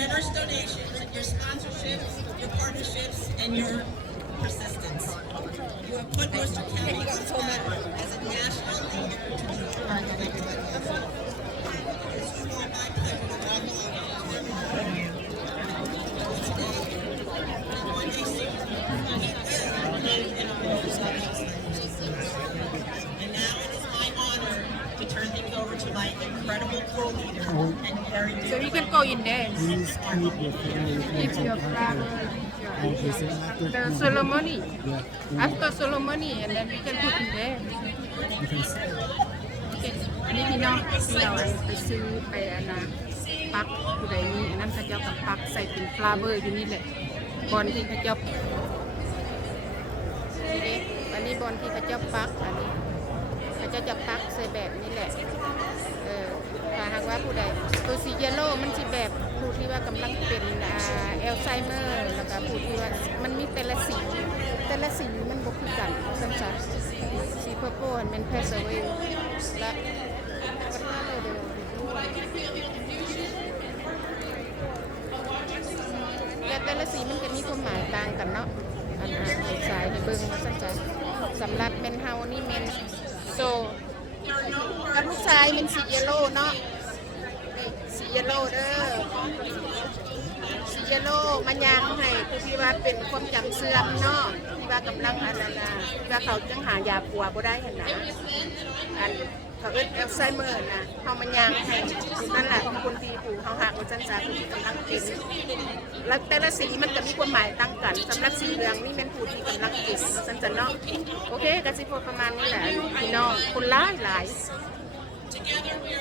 generous donations, your sponsorships, your partnerships, and your persistence. You have put Worcester County on the map as a national leader to transform the electric system. It is truly my pleasure to welcome you today and one day soon in a world of And now it is my honor to turn things over to my incredible co-leader and very dear So you can go in there. Please keep your family Keep your flower. and present The ceremony. Yeah. After ceremony, and then we can put in there. You can see. อันนี้พี่น้องไปซื้อไปปักผู้ใดมีอันนั้นเขาเจ้ากับปักใส่เป็นฟลาเวอร์อยู่นี่แหละบอนที่เขาเจ้านี่เด้อันนี้บอนที่เขาเจ้าปักอันนี้เขาเจ้าจะปักใส่แบบนี้แหละถ้าหากว่าผู้ใดตัวสีเยลโล่มันสิแบบผู้ที่ว่ากำลังเป็นแอลไซเมอร์แล้วก็ผู้ที่ว่ามันมีแต่ละสีมันบ่คือกันซั่นซะสีเพอร์โพลมันแพสเวลและแต่ละสีมันก็มีความหมายต่างกันเนาะอันให้สายให้เบิ่งว่าซั่นจ้ะสำหรับแม่นเฮานี่แม่นโซกับลูกชายมันสีเยลโล่เนาะนี่สีเยลโล่เด้อสีเยลโล่มันยางให้ผู้ที่ว่าเป็นความจำเสื่อมเนาะที่ว่ากำลังอันนั้นว่าเขาจังหายาปัวบ่ได้หั่นน่ะอันเขาเอิ้นแอลไซเมอร์นะเฮามันยางให้นั่นแหละของคนที่ผู้เฮาหักว่าจังซั่นผู้ที่กำลังเป็นแล้วแต่ละสีมันก็มีความหมายต่างกันสำหรับสีเหลืองนี่เป็นผู้ที่กำลังเป็นซั่นจ้ะเนาะโอเคก็สิพูดประมาณนี้แหละพี่น้องคนหลาย Together we are